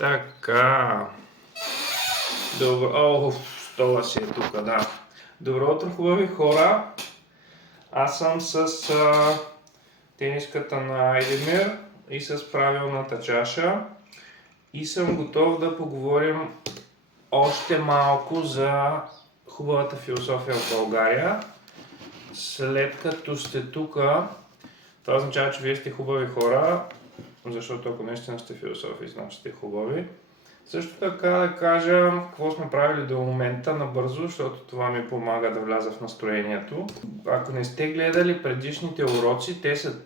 Така. Добро. О, стола си е тук, да. Добро утро, хубави хора. Аз съм с тениската на Айдемир и с правилната чаша. И съм готов да поговорим още малко за хубавата философия в България. След като сте тук, това означава, че вие сте хубави хора, защото ако наистина сте философи, значи сте хубави. Също така да кажа какво сме правили до момента набързо, защото това ми помага да вляза в настроението. Ако не сте гледали предишните уроци, те са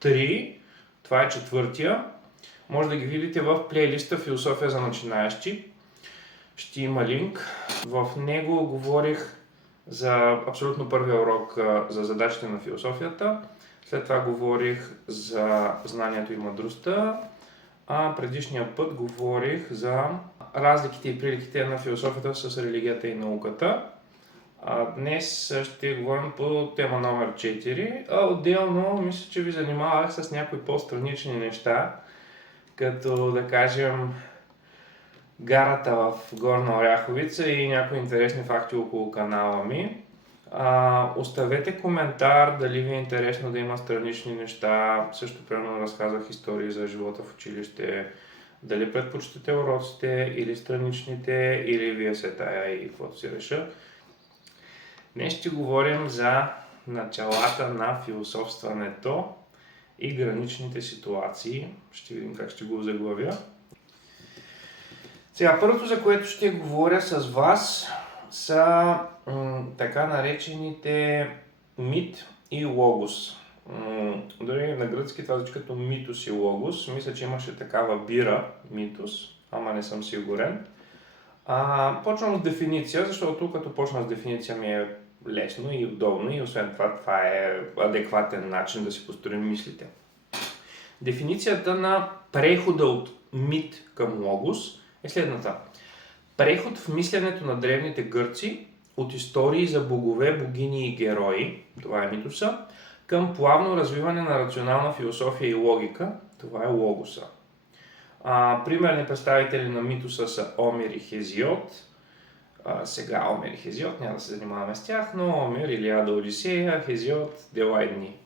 3, това е 4-тия. Може да ги видите в плейлиста Философия за начинаещи. Ще има линк. В него говорих за абсолютно първия урок за задачите на философията. След това говорих за знанието и мъдростта. А предишния път говорих за разликите и приликите на философията с религията и науката. Днес ще говорим по тема номер 4, а отделно мисля, че ви занимавах с някои по-странични неща, като да кажем гарата в Горна Оряховица и някои интересни факти около канала ми. Оставете коментар дали ви е интересно да има странични неща. Също примерно разказах истории за живота в училище. Дали предпочитате уроците или страничните, или вие се тая и каквото си реша. Днес ще говорим за началата на философстването и граничните ситуации. Ще видим как ще го заглавя. Сега, първото, за което ще говоря с вас, са така наречените мит и логос. Дори на гръцки това звучи като митос и логос. Мисля, че имаше такава бира, митос, ама не съм сигурен. Почвам с дефиниция, защото като почна с дефиниция ми е лесно и удобно и освен това е адекватен начин да си построим мислите. Дефиницията на прехода от мит към логос е следната. Преход в мисленето на древните гърци от истории за богове, богини и герои, това е митоса, към плавно развиване на рационална философия и логика, това е логоса. Примерни представители на митоса са Омир и Хезиод. Сега Омир и Хезиод, няма да се занимаваме с тях, но Омир, Илиада, Одисея, Хезиод, дела и дни.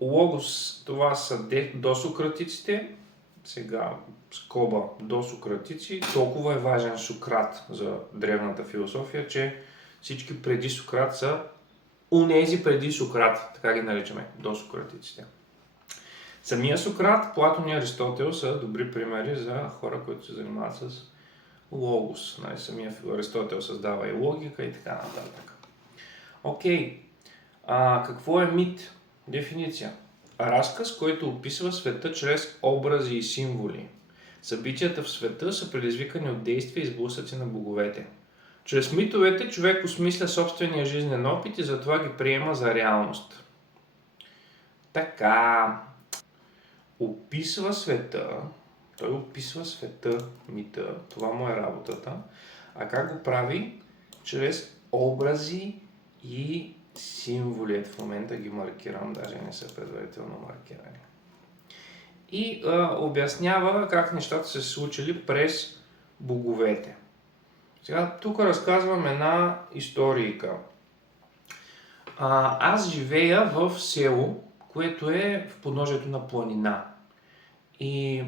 Логос, това са досократиците, сега скоба досократици. Толкова е важен Сократ за древната философия, че всички преди Сократ са унези преди Сократ, така ги наричаме, досократиците. Самия Сократ, Платон и Аристотел са добри примери за хора, които се занимават с логос. Самия Аристотел създава и логика и така нататък. Окей, какво е мит? Дефиниция. Разказ, който описва света чрез образи и символи. Събитията в света са предизвикани от действия и сблъсъци на боговете. Чрез митовете човек осмисля собствения жизнен опит и затова ги приема за реалност. Така, описва света, той описва света, мита, това му е работата, а как го прави? Чрез образи и символи. В момента ги маркирам, даже не са предварително маркирани. И обяснява как нещата са се случили през боговете. Сега тук разказвам една историйка. Аз живея в село, което е в подножието на планина. И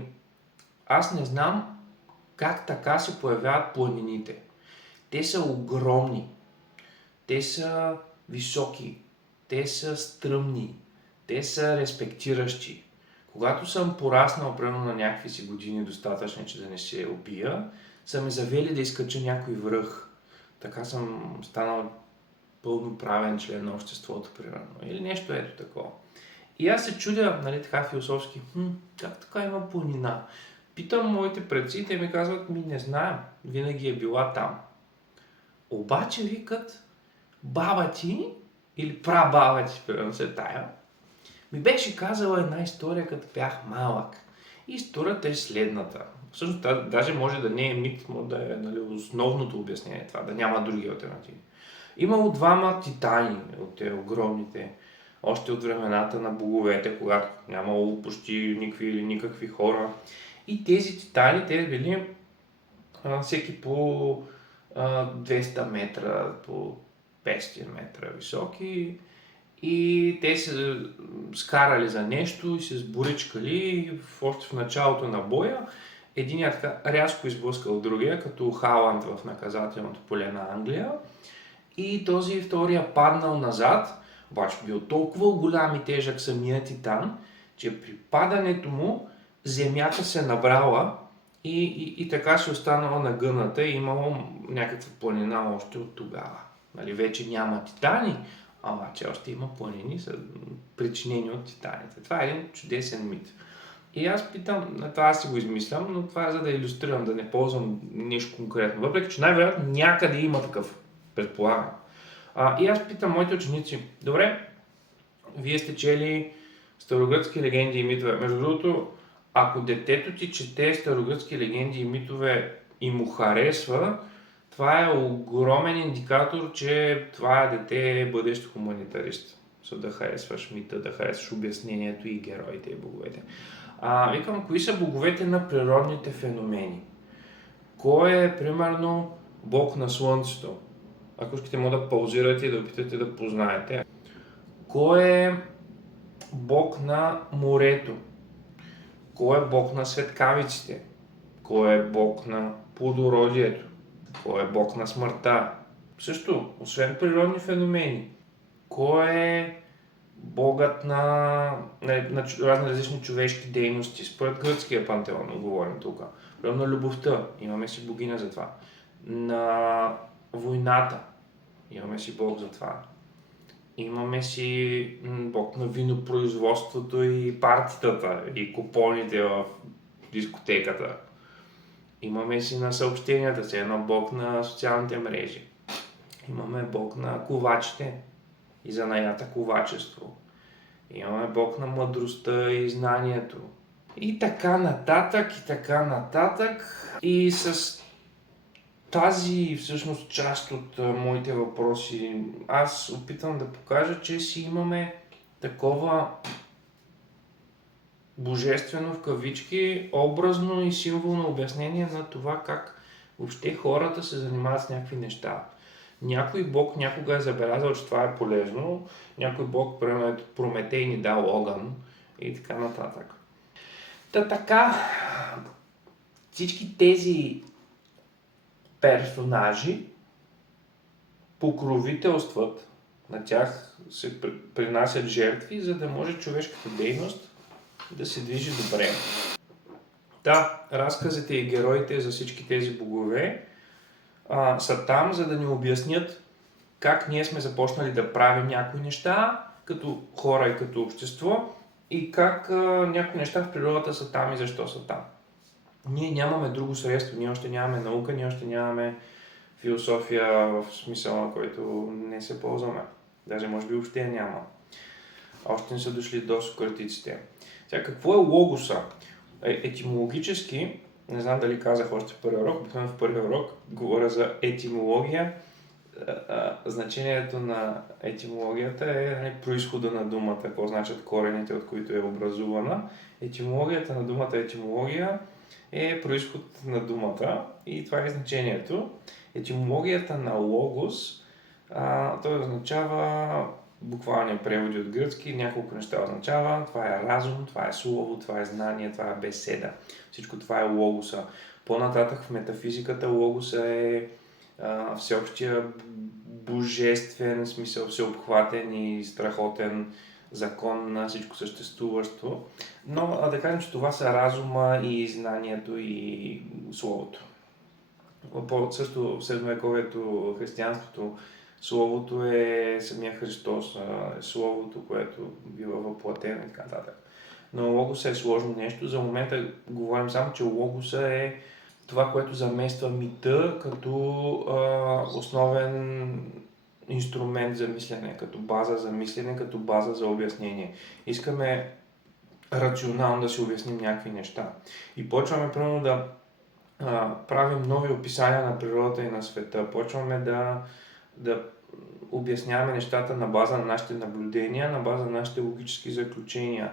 аз не знам как така се появяват планините. Те са огромни. Те са високи. Те са стръмни. Те са респектиращи. Когато съм пораснал примерно на някакви си години достатъчни, че да не се убия, са ме завели да изкача някой връх. Така съм станал пълноправен член на обществото, примерно. Или нещо ето такова. И аз се чудя, нали, така философски, как така има планина? Питам моите предци и те ми казват, не знаем, винаги е била там. Обаче викат, баба ти или прабаба ти, примерно се тая, ми беше казала една история, като бях малък. И историята е следната. Всъщност, даже може да не е мит, но да е, нали, основното обяснение това, да няма други алтернативи. Имало двама титани от те огромните, още от времената на боговете, когато нямало почти никакви хора. И тези титани, те били всеки по 200 метра, по 500 метра високи. И те се скарали за нещо и се сборичкали и още в началото на боя единият рязко изблъскал другия, като Халанд в наказателното поле на Англия. И този втория паднал назад, обаче бил толкова голям и тежък самия титан, че при падането му земята се набрала и така се останала нагъната и имало някаква планина още от тогава. Нали, вече няма титани, обаче още има планини, са причинени от титаните. Това е един чудесен мит. И аз питам, това аз си го измислям, но това е за да илюстрирам, да не ползвам нещо конкретно. Въпреки че най-вероятно някъде има такъв, предполагам. И аз питам моите ученици, добре, вие сте чели старогръцки легенди и митове. Между другото, ако детето ти чете старогръцки легенди и митове и му харесва, това е огромен индикатор, че това дете е бъдещ хуманитарист. Да харесваш мита, да харесваш обяснението и героите и боговете. Викам, кои са боговете на природните феномени? Кой е, примерно, бог на слънцето? Ако искате, може да паузирате и да опитате да познаете. Кой е бог на морето? Кой е бог на светкавиците? Кой е бог на плодородието? Кой е бог на смъртта? Също, освен природни феномени, кой е богът на разни различни човешки дейности? Според гръцкия пантеон говорим тук. Примерно на любовта, имаме си богиня за това. На войната, имаме си бог за това. Имаме си бог на винопроизводството и партитата и купоните в дискотеката. Имаме си на съобщенията, си едно бог на социалните мрежи. Имаме бог на ковачите и занаята ковачество. Имаме бог на мъдростта и знанието. И така нататък, и така нататък. И с тази всъщност част от моите въпроси аз опитвам да покажа, че си имаме такова божествено в кавички, образно и символно обяснение на това как въобще хората се занимават с някакви неща. Някой бог някога е забелязал, че това е полезно, някой бог, примерно Прометей ни дал огън и така нататък. Така, всички тези персонажи покровителстват, на тях се принасят жертви, за да може човешката дейност да се движи добре. Разказите и героите за всички тези богове са там, за да ни обяснят как ние сме започнали да правим някои неща, като хора и като общество, и как някои неща в природата са там и защо са там. Ние нямаме друго средство, ние още нямаме наука, ние още нямаме философия в смисъла, на който не се ползваме. Даже може би въобще няма. Още не са дошли до сократиците. Сега, какво е логоса? Етимологически, не знам дали казах още в първия урок, в първия урок говоря за етимология. Значението на етимологията е произхода на думата, какво значат корените, от които е образувана. Етимологията на думата етимология е произход на думата и това е значението. Етимологията на логос, той означава буквални преводи от гръцки, няколко неща означава. Това е разум, това е слово, това е знание, това е беседа. Всичко това е логоса. По-нататък в метафизиката логоса е всеобщия божествен, смисъл всеобхватен и страхотен закон на всичко съществуващо. Но да кажем, че това са разума и знанието и словото. Също в средновековието, християнството, словото е самия Христос, словото, което бива въплатено и така нататък. Но логоса е сложно нещо. За момента говорим само, че логоса е това, което замества мита като основен инструмент за мислене, като база за мислене, като база за обяснение. Искаме рационално да си обясним някакви неща. И почваме примерно да правим нови описания на природата и на света. Почваме да обясняваме нещата на база на нашите наблюдения, на база на нашите логически заключения.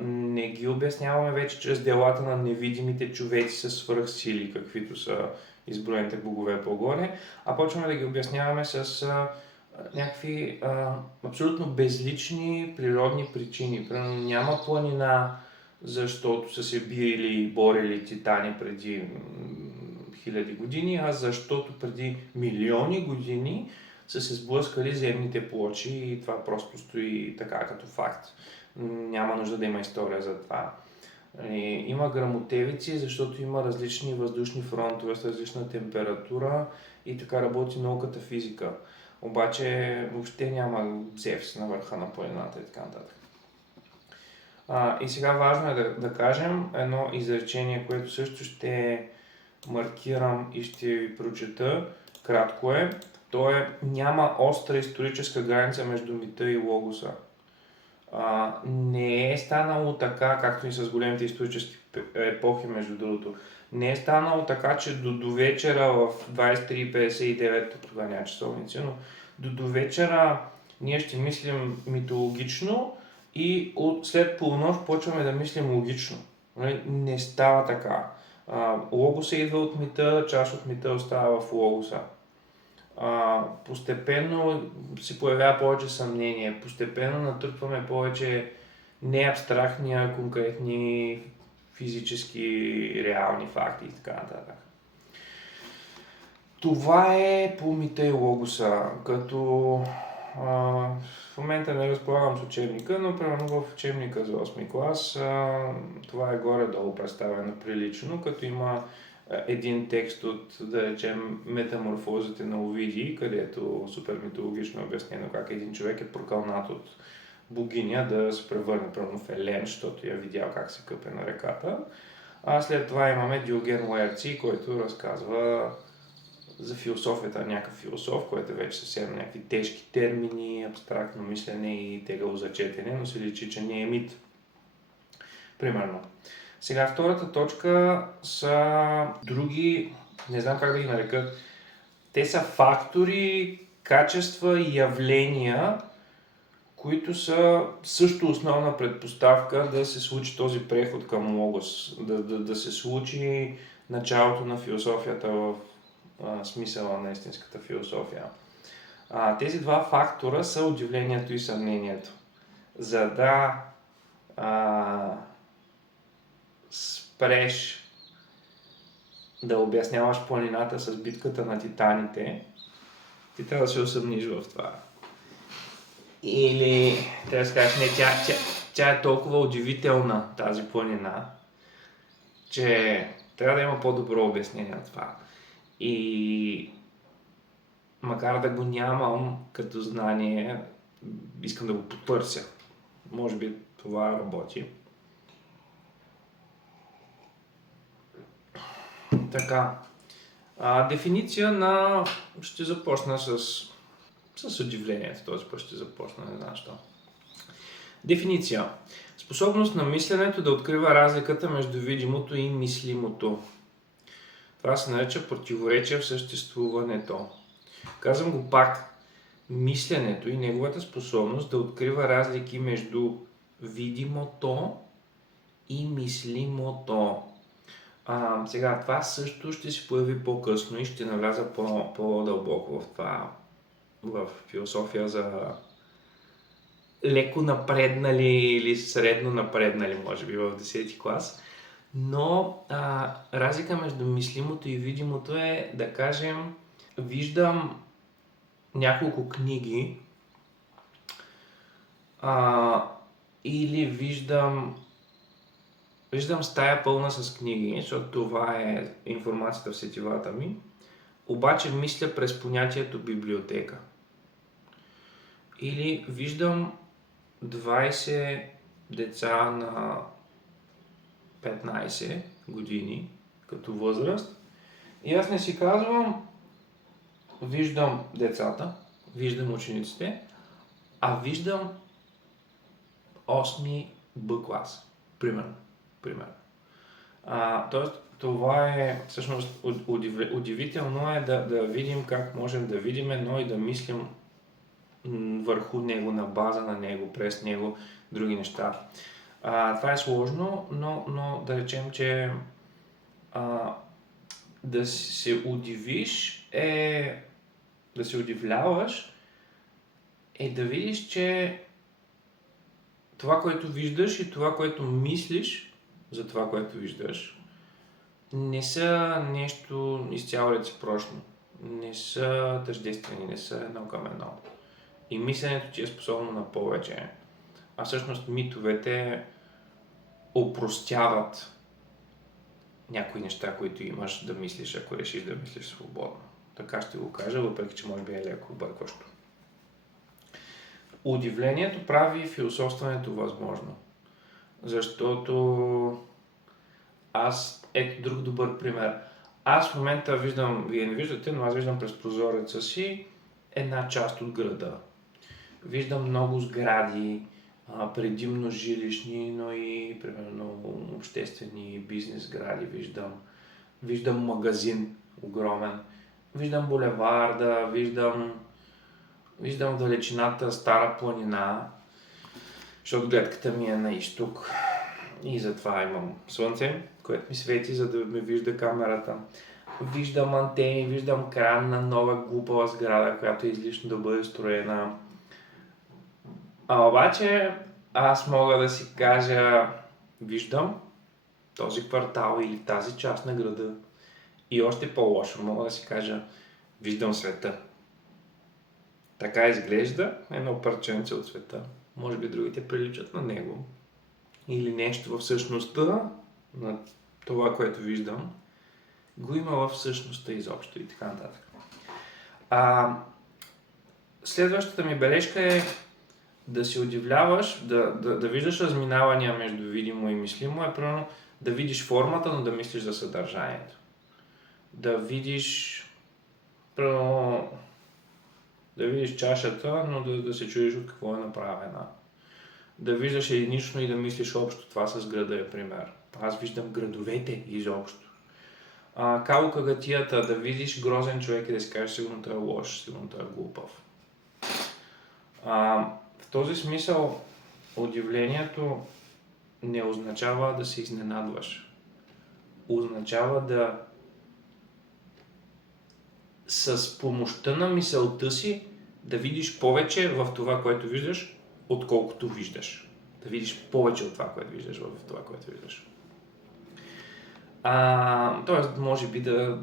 Не ги обясняваме вече чрез делата на невидимите човеци с свръхсили, каквито са изброените богове по-горе, а почваме да ги обясняваме с някакви абсолютно безлични природни причини. Примерно няма планина, защото са се били и борили титани преди хиляди години, а защото преди милиони години са се сблъскали земните плочи и това просто стои така като факт. Няма нужда да има история за това. Има гръмотевици, защото има различни въздушни фронтове с различна температура и така работи науката физика. Обаче въобще няма Зевс на върха на планината и така нататък. И сега важно е да кажем едно изречение, което също ще маркирам и ще ви прочета. Кратко е. То е: няма остра историческа граница между мита и логоса. Не е станало така, както и с големите исторически епохи, между другото. Не е станало така, че до вечера в 23:59, тогава няма часовници, но до вечера ние ще мислим митологично и след полунощ почваме да мислим логично. Не става така. Логоса идва от мита, част от мита остава в логоса. Постепенно се появява повече съмнение, постепенно натрупваме повече не абстрактни, а конкретни физически реални факти и така нататък. Това е по мита и логоса, като в момента не разполагам с учебника, но примерно в учебника за 8 клас това е горе-долу представено прилично, като има един текст от, да речем, метаморфозите на Овидий, където супер митологично е обяснено как един човек е прокълнат от богиня да се превърне примерно в Елен, защото я видял как се къпе на реката. А след това имаме Диоген Лаерций, който разказва за философията на някакъв философ, който вече съвсем някакви тежки термини, абстрактно мислене и тегаво за четене, но се личи, че не е мит. Примерно. Сега втората точка са други, не знам как да ги нарека, те са фактори, качества и явления, които са също основна предпоставка да се случи този преход към логос, да се случи началото на философията в смисъла на истинската философия. Тези два фактора са удивлението и съмнението. За да спреш да обясняваш планината с битката на титаните, ти трябва да се усъмниш в това. Или трябва да кажеш, не, тя е толкова удивителна, тази планина, че трябва да има по-добро обяснение на това. И макар да го нямам като знание, искам да го потърся. Може би това работи. Така. Дефиниция на... Ще започна с удивлението. Този път ще започна, не знам що. Дефиниция. Способност на мисленето да открива разликата между видимото и мислимото. Това се нарича противоречие в съществуването. Казвам го пак. Мисленето и неговата способност да открива разлики между видимото и мислимото. Сега, това също ще се появи по-късно и ще навляза по-дълбоко в това, в философия за леко напреднали или средно напреднали, може би в 10 клас. Но разлика между мислимото и видимото е, да кажем, виждам няколко книги или виждам стая пълна с книги, защото това е информацията в сетивата ми, обаче мисля през понятието библиотека. Или виждам 20 деца на 15 години като възраст и аз не си казвам, виждам децата, виждам учениците, а виждам 8 Б клас, примерно. Тоест, това е всъщност удивително е да видим как можем да видим, но и да мислим върху него, на база на него, през него, други неща. Това е сложно, но да речем, че да се удивиш да се удивляваш е да видиш, че това, което виждаш и това, което мислиш за това, което виждаш, не са нещо изцяло реципрочно. Не са тъждествени, не са едно към едно. И мисленето ти е способно на повече. А всъщност митовете опростяват някои неща, които имаш да мислиш, ако решиш да мислиш свободно. Така ще го кажа, въпреки че може би е леко объркващо. Удивлението прави философстването възможно. Защото ето друг добър пример. Аз в момента виждам, вие не виждате, но аз виждам през прозореца си една част от града. Виждам много сгради, предимно жилищни, но и примерно обществени бизнес сгради виждам. Виждам магазин огромен. Виждам булеварда, виждам в далечината Стара планина, защото гледката ми е на изток и затова имам слънце, което ми свети, за да ме вижда камерата. Виждам антени, виждам кран на нова глупава сграда, която е излишно да бъде строена. Обаче аз мога да си кажа, виждам този квартал или тази част на града и още по-лошо мога да си кажа, виждам света. Така изглежда едно парченце от света. Може би другите приличат на него. Или нещо в същността на това, което виждам, го има в същността изобщо и така нататък. Следващата ми бележка е да се удивляваш, да виждаш разминавания между видимо и мислимо, е примерно да видиш формата, но да мислиш за съдържанието. Да видиш чашата, но да се чудиш от какво е направена. Да виждаш единично и да мислиш общо. Това с града е пример. Аз виждам градовете изобщо. Калокагатията, да видиш грозен човек и да си кажеш, сигурно той е лош, сигурно той е глупав. В този смисъл удивлението не означава да се изненадваш. Означава да с помощта на мисълта си да видиш повече в това, което виждаш, отколкото виждаш. Да видиш повече от това, което виждаш в това, което виждаш. Тоест, може би да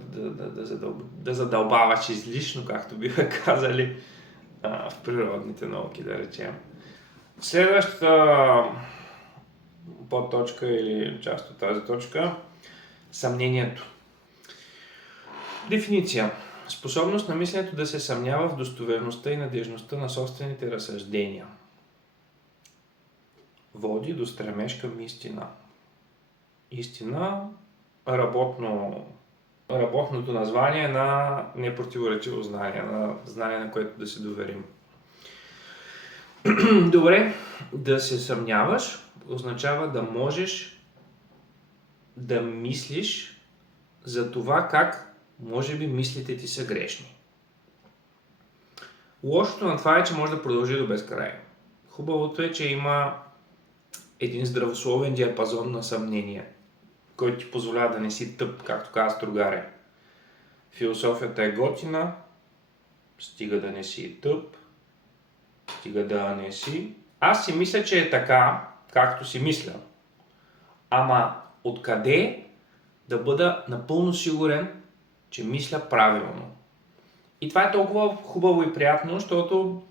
задълбаваш излишно, както биха казали в природните науки, да речем. Следващата подточка или част от тази точка – съмнението. Дефиниция. Способност на мисленето да се съмнява в достоверността и надежността на собствените разсъждения. Води до стремеж към истина. Истина – работното название на непротиворечиво знание, на знание, на което да се доверим. Добре, да се съмняваш означава да можеш да мислиш за това как може би мислите ти са грешни. Лошото на това е, че може да продължи до безкрай. Хубавото е, че има един здравословен диапазон на съмнение, който ти позволява да не си тъп, както казва Стругаре. Философията е готина, стига да не си тъп, стига да не си. Аз си мисля, че е така, както си мисля. Ама откъде да бъда напълно сигурен, че мисля правилно? И това е толкова хубаво и приятно, защото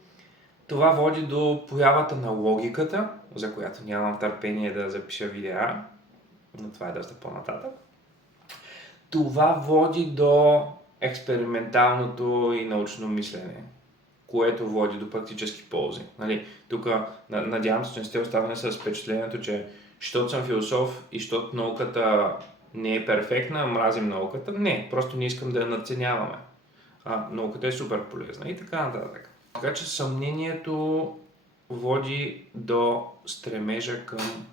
това води до появата на логиката, за която нямам търпение да запиша видеа, но това е доста по-нататък. Това води до експерименталното и научно мислене, което води до практически ползи. Тук надявам се, че не сте останали с впечатлението, че щото съм философ и щото науката не е перфектна, мразим науката. Не, просто не искам да я надценяваме. Науката е супер полезна и така нататък. Така че съмнението води до стремежа към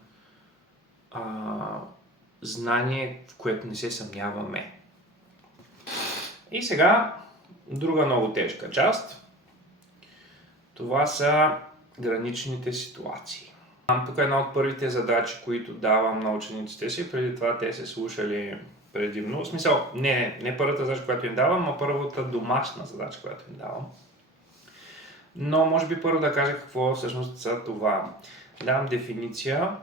знание, в което не се съмняваме. И сега друга много тежка част. Това са граничните ситуации. Тук е една от първите задачи, които давам на учениците си. Преди това те се слушали предимно. В смисъл, не първата задача, която им давам, а първата домашна задача, която им давам. Но може би първо да кажа какво всъщност са това. Давам дефиниция.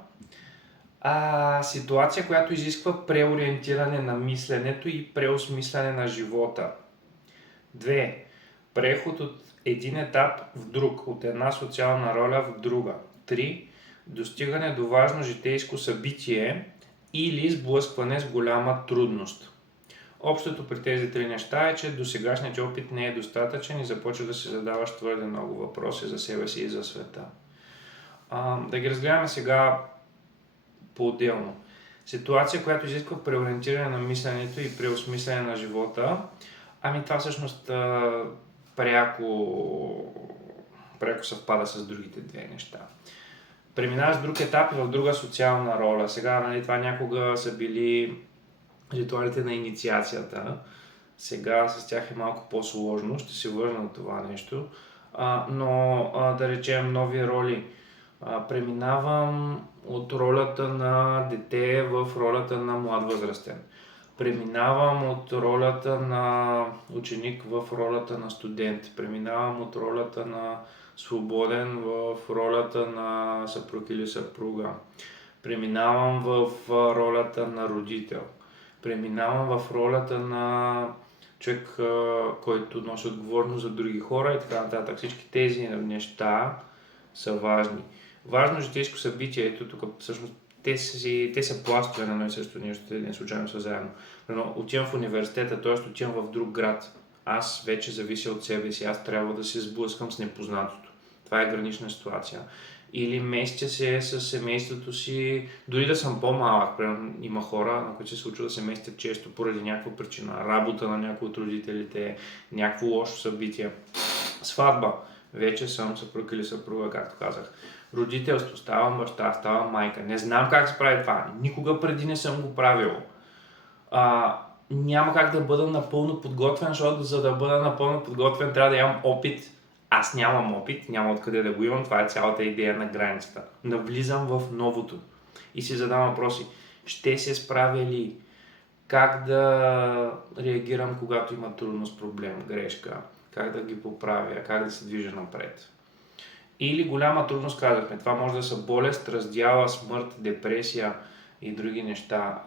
Ситуация, която изисква преориентиране на мисленето и преосмисляне на живота. 2. Преход от един етап в друг, от една социална роля в друга. 3. Достигане до важно житейско събитие или сблъскване с голяма трудност. Общото при тези три неща е, че досегашният опит не е достатъчен и започва да си задаваш твърде много въпроси за себе си и за света. Да ги разгледаме сега по-отделно. Ситуация, която изисква преориентиране на мисленето и преосмислене на живота, това всъщност пряко съвпада с другите две неща. Преминаваш друг етап и в друга социална роля. Сега, това някога са били ритуалите на инициацията. Сега с тях е малко по-сложно, ще се върна на това нещо. Но да речем нови роли. Преминавам от ролята на дете в ролята на млад възрастен. Преминавам от ролята на ученик в ролята на студент. Преминавам от ролята на свободен в ролята на съпруг или съпруга. Преминавам в ролята на родител. Преминавам в ролята на човек, който носи отговорност за други хора и така нататък. Всички тези неща са важни. Важно житейско събитие, ето тук всъщност те са пластове на едно и също нещо, те не случайно са заедно. Но отивам в университета, т.е. отивам в друг град. Аз вече завися от себе си, аз трябва да се сблъскам с непознатото. Това е гранична ситуация. Или местя се с семейството си, дори да съм по-малък, има хора, на които се случва да се местят често поради някаква причина, работа на някой от родителите, някакво лошо събитие. Сватба. Вече съм съпруг или съпруга, както казах. Родителство, ставам баща, ставам майка. Не знам как се прави това. Никога преди не съм го правил. Няма как да бъда напълно подготвен, защото за да бъда напълно подготвен трябва да имам опит. Аз нямам опит, няма откъде да го имам. Това е цялата идея на границата. Навлизам в новото и си задам въпроси. Ще се справя ли? Как да реагирам, когато има трудност, проблем, грешка? Как да ги поправя? Как да се движа напред? Или голяма трудност, казахме. Това може да са болест, раздяла, смърт, депресия и други неща.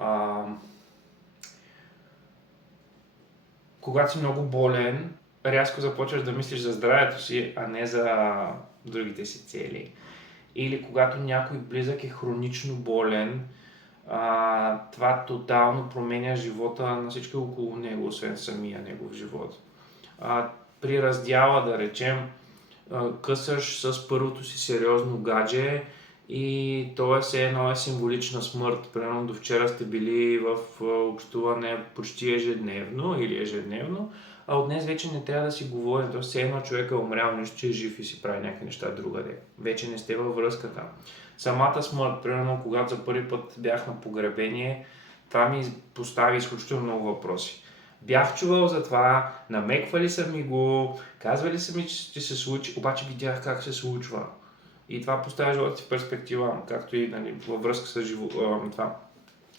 Когато си много болен, рязко започваш да мислиш за здравето си, а не за другите си цели. Или когато някой близък е хронично болен, това тотално променя живота на всички около него, освен самия негов живот. При раздяла, да речем, късаш с първото си сериозно гадже и то е все едно символична смърт. Примерно до вчера сте били в общуване почти ежедневно или ежедневно, а от днес вече не трябва да си говорим. То все едно човек е умрял, нещо, че е жив и си прави някакви неща другаде. Вече не сте във връзката. Самата смърт, примерно когато за първи път бях на погребение, това ми постави изключително много въпроси. Бях чувал за това, намеквали са ми го, казвали са ми, че ще се случи, обаче видях как се случва. И това поставя живота си в перспектива, както и във връзка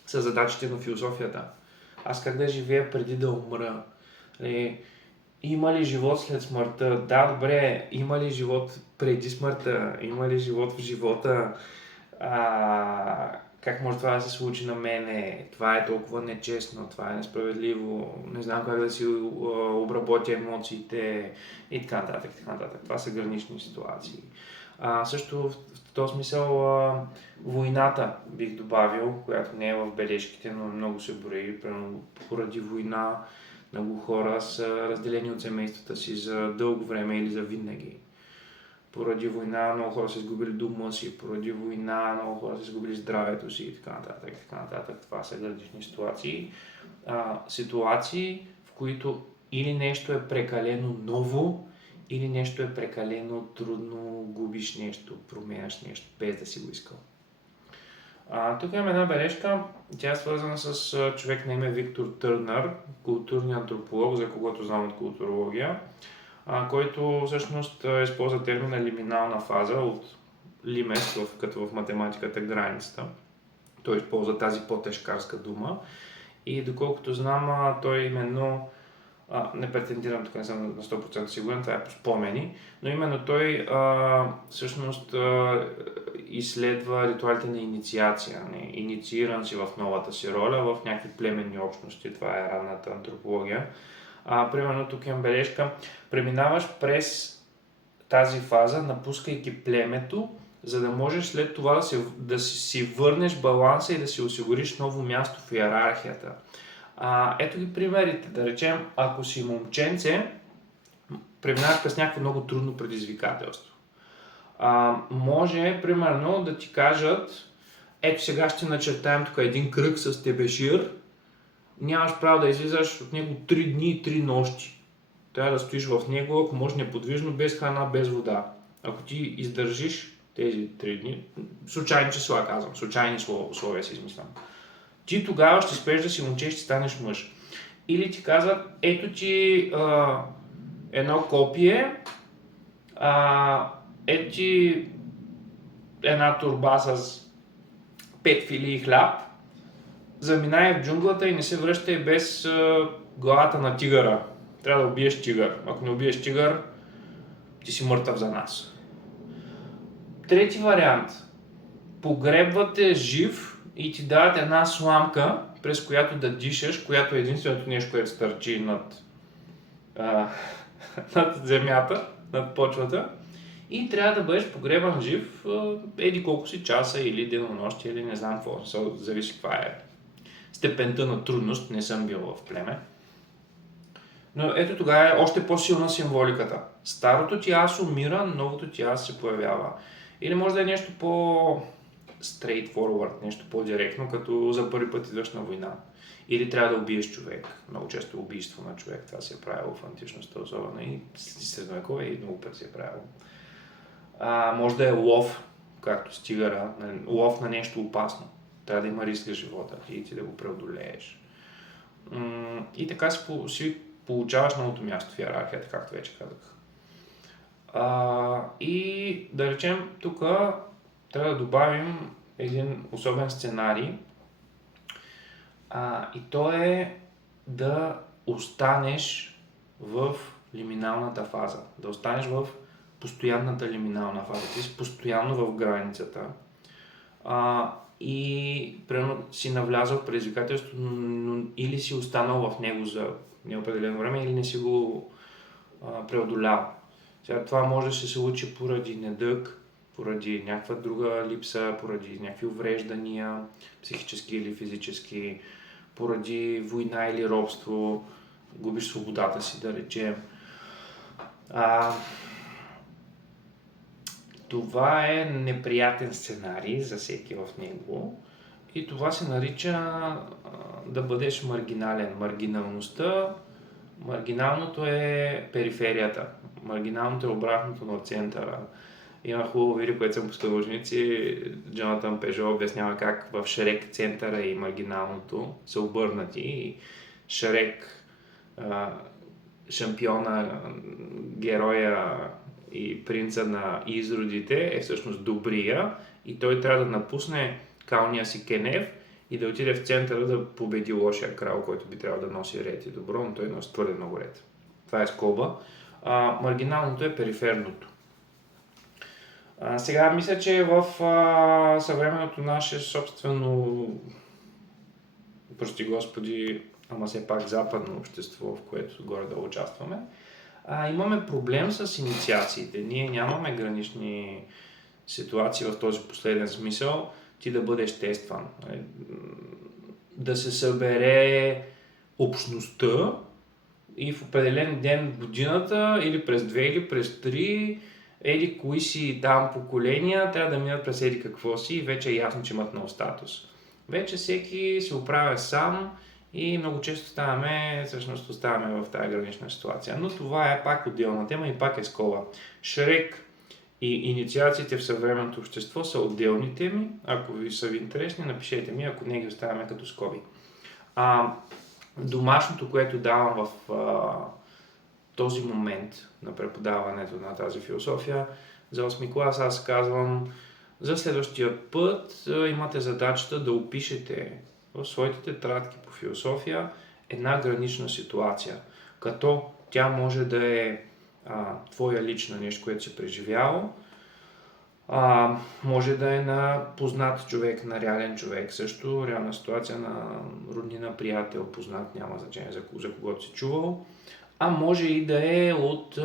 с задачите на философията. Аз как да живея преди да умра? Има ли живот след смъртта? Да, добре, има ли живот преди смъртта? Има ли живот в живота? Как може това да се случи на мене? Това е толкова нечестно, това е несправедливо, не знам как да си обработя емоциите и така нататък, така нататък. Това са гранични ситуации. Също в този смисъл войната бих добавил, която не е в бележките, но много се брои. Поради война много хора са разделени от семействата си за дълго време или за винаги. Поради война много хора са изгубили дома си, поради война много хора са изгубили здравето си и така нататък, така нататък. Това са гранични ситуации. Ситуации, в които или нещо е прекалено ново, или нещо е прекалено трудно, губиш нещо, променяш нещо, без да си го искал. Тук имам една бележка, тя е свързана с човек на име Виктор Търнър, културния антрополог, за когото знам от културология, който всъщност използва термина лиминална фаза от лимес, като в математиката границата. Той използва тази по-тежкарска дума и доколкото знам, той именно, не претендирам, тук не съм на 100% сигурен, това е по спомени, но именно той всъщност изследва ритуалите на инициация. Иницииран си в новата си роля в някакви племенни общности, това е ранната антропология. Примерно тук имам бележка, преминаваш през тази фаза, напускайки племето, за да можеш след това да си върнеш баланса и да си осигуриш ново място в иерархията. Ето ги примерите. Да речем, ако си момченце, преминаваш през някакво много трудно предизвикателство. Може, примерно, да ти кажат, ето сега ще начертаем тук един кръг с тебешир, нямаш право да излизаш от него 3 дни и 3 нощи. Трябва да стоиш в него, ако може неподвижно, без храна, без вода. Ако ти издържиш тези 3 дни, случайни числа казвам, случайни условия си измислям, ти тогава ще спреш да си момче и ще станеш мъж. Или ти казват, ето ти едно копие, ето ти една торба с 5 филии хляб, заминай в джунглата и не се връщай без главата на тигъра. Трябва да убиеш тигър. Ако не убиеш тигър, ти си мъртъв за нас. Трети вариант. Погребвате жив и ти дават една сламка, през която да дишаш, която е единственото нещо, което стърчи над земята, над почвата. И трябва да бъдеш погребан жив еди колко си часа или денонощие или не знам какво. Зависи каква е степента на трудност. Не съм бил в племе. Но ето тогава е още по-силна символиката. Старото ти аз умира, новото ти аз се появява. Или може да е нещо по-straightforward, нещо по-директно, като за първи път идваш на война. Или трябва да убиеш човек. Много често убийство на човек. Това се е правило в античността, особено и средновекове и много път се е правило. Може да е лов, както с тигъра, лов на нещо опасно. Трябва да има риск за живота и ти да го преодолееш. И така си получаваш новото място в иерархията, както вече казах. И да речем, тук трябва да добавим един особен сценарий. И то е да останеш в лиминалната фаза. Да останеш в постоянната лиминална фаза. Ти си постоянно в границата. И примерно си навлязал в предизвикателството, но или си останал в него за неопределено време, или не си го преодолял. Сега това може да се случи поради недъг, поради някаква друга липса, поради някакви увреждания, психически или физически, поради война или робство, губиш свободата си, да речем. Това е неприятен сценарий за всеки в него и това се нарича да бъдеш маргинален. Маргиналното е периферията, маргиналното е обратното на центъра. Има хубаво видео, което съм пускал ученици, Джонатан Пежо обяснява как в Шрек центъра и маргиналното са обърнати и Шрек, шампиона, героя и принца на изродите е всъщност добрия и той трябва да напусне калния си кенев и да отиде в центъра да победи лошия крал, който би трябвало да носи ред и добро, но той носи твърде много ред. Това е скоба. Маргиналното е периферното. Сега мисля, че в съвременното наше собствено, прости Господи, ама все пак западно общество, в което горе-долу участваме, имаме проблем с инициациите. Ние нямаме гранични ситуации в този последен смисъл, ти да бъдеш тестван. Да се събере общността и в определен ден в годината, или през 2, или през 3, еди кои си там поколения, трябва да минат през еди какво си и вече е ясно, че имат нов статус. Вече всеки се оправя сам и много често оставаме в тази гранична ситуация. Но това е пак отделна тема и пак е скоба. Шрек и инициациите в съвременното общество са отделни теми. Ако ви са ви интересни, напишете ми, ако не ги оставяме като скоби. Домашното, което давам в този момент на преподаването на тази философия, за 8 клас аз казвам За следващия път имате задачата да опишете в своите тетрадки по философия една гранична ситуация, като тя може да е твоя лична нещо, което си преживял, може да е на познат човек, на реален човек също, реална ситуация на роднина, приятел, познат, няма значение за когото си чувал, а може и да е от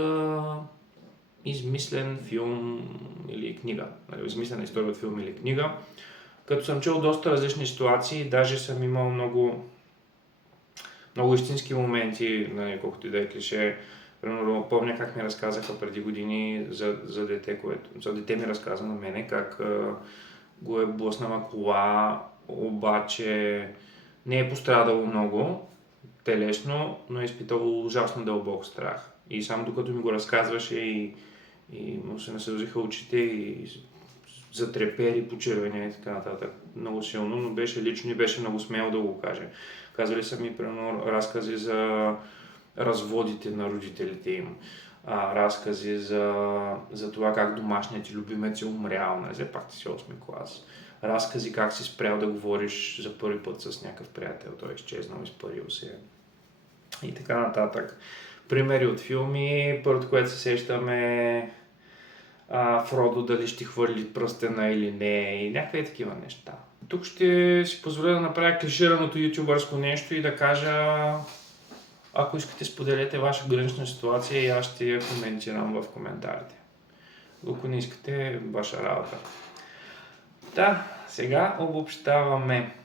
измислен филм или книга, измислена история от филм или книга. Като съм чул доста различни ситуации, даже съм имал много истински моменти, колкото и да е клише. Примерно, помня как ми разказаха преди години за дете ми разказа на мене, как го е блъснала кола, обаче не е пострадало много телесно, но е изпитал ужасно дълбок страх. И само докато ми го разказваше и му се насълзиха очите и затрепери, почервения и така нататък. Много силно, но беше лично и беше много смело да го каже. Казали са ми, примерно, разкази за разводите на родителите им, разкази за това как домашният ти любимец е умрял, нали, пак ти си 8 клас. Разкази как си спрял да говориш за първи път с някакъв приятел, той е изчезнал, изпарил се и така нататък. Примери от филми, първото, което се сещаме, Фродо дали ще хвърли пръстена или не и някакви такива неща. Тук ще си позволя да направя клишираното ютубърско нещо и да кажа, ако искате споделете ваша гранична ситуация и аз ще я коментирам в коментарите. Ако не искате, ваша работа. Да, сега обобщаваме.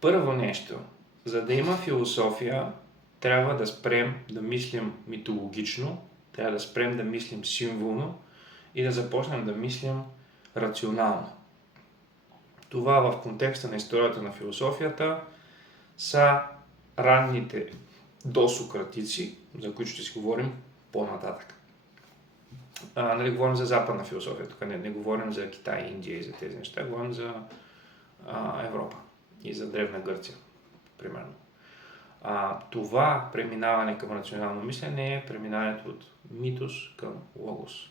Първо нещо, за да има философия, трябва да спрем да мислим митологично, трябва да спрем да мислим символно и да започнем да мислим рационално. Това в контекста на историята на философията са ранните досократици, за които ще си говорим по-нататък. Говорим за западна философия, тук не говорим за Китай, Индия и за тези неща, говорим за Европа и за Древна Гърция, примерно. Това преминаване към рационално мислене е преминаването от митос към логос.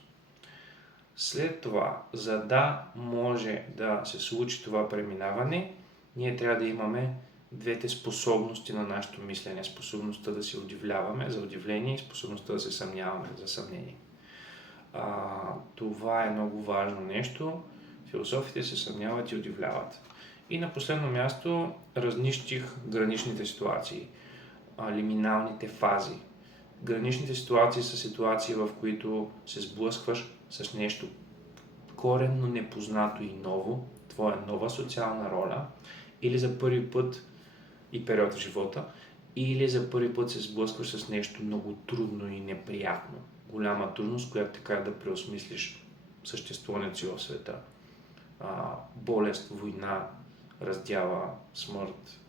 След това, за да може да се случи това преминаване, ние трябва да имаме двете способности на нашето мислене. Способността да се удивляваме за удивление и способността да се съмняваме за съмнение. Това е много важно нещо. Философите се съмняват и удивляват. И на последно място разнищих граничните ситуации, лиминалните фази. Граничните ситуации са ситуации, в които се сблъскваш с нещо коренно непознато и ново, твоя нова социална роля, или за първи път и период в живота, или за първи път се сблъскваш с нещо много трудно и неприятно. Голяма трудност, която те кара да преосмислиш съществуването си в света. Болест, война, раздяла, смърт,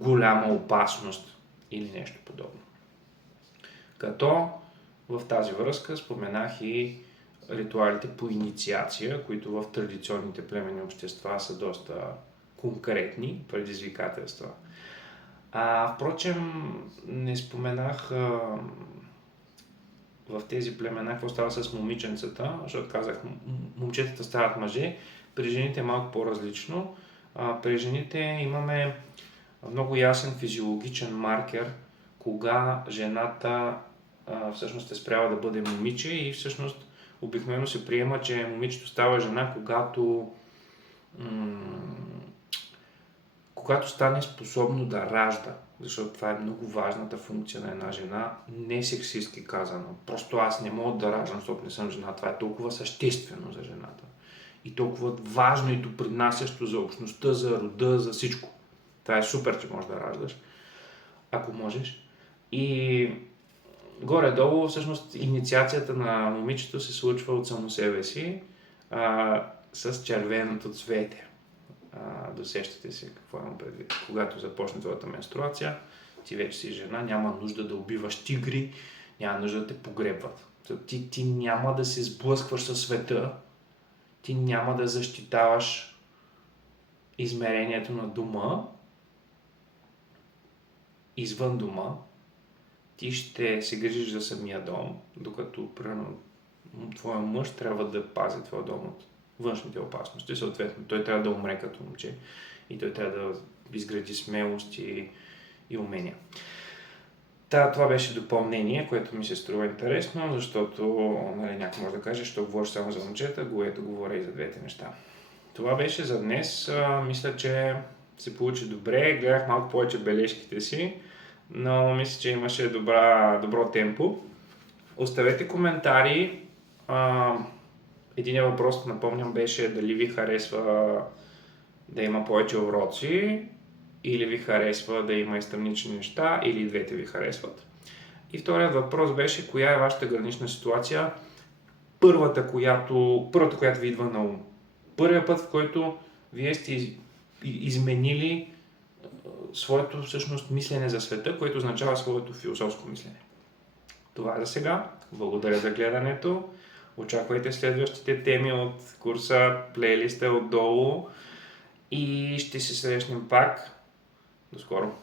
голяма опасност или нещо подобно. Като в тази връзка споменах и ритуалите по инициация, които в традиционните племени общества са доста конкретни предизвикателства. Впрочем, не споменах в тези племена какво става с момиченцата, защото казах, момчетата стават мъже, при жените е малко по-различно. При жените имаме много ясен физиологичен маркер, кога жената всъщност е спряла да бъде момиче и всъщност обикновено се приема, че момичето става жена, когато стане способно да ражда. Защото това е много важната функция на една жена, не сексистки казано. Просто аз не мога да раждам, защото не съм жена. Това е толкова съществено за жената. И толкова важно и допринасящо за общността, за рода, за всичко. Това е супер, че можеш да раждаш, ако можеш. И горе-долу, всъщност, инициацията на момичето се случва от само себе си с червеното цвете. Досещате се какво имам предвид. Когато започне твоята менструация, ти вече си жена, няма нужда да убиваш тигри, няма нужда да те погребват. Ти няма да се сблъскваш със света, ти няма да защитаваш измерението на дома, извън дома, ти ще се грижиш за самия дом, докато примерно твоя мъж трябва да пази твоя дом от външните опасности. Съответно, той трябва да умре като момче и той трябва да изгради смелост и умения. Това беше допълнение, което ми се струва интересно, защото някой може да каже, що говориш само за момчета, което говоря и за двете неща. Това беше за днес. Мисля, че се получи добре. Гледах малко повече бележките си, но мисля, че имаше добро темпо. Оставете коментари. Един въпрос, напомням, беше дали ви харесва да има повече уроци, или ви харесва да има и странични неща, или двете ви харесват. И вторият въпрос беше, коя е вашата гранична ситуация, първата, която ви идва на ум. Първият път, в който вие сте изменили своето всъщност мислене за света, което означава своето философско мислене. Това е за сега. Благодаря за гледането. Очаквайте следващите теми от курса, плейлиста отдолу и ще се срещнем пак. До скоро!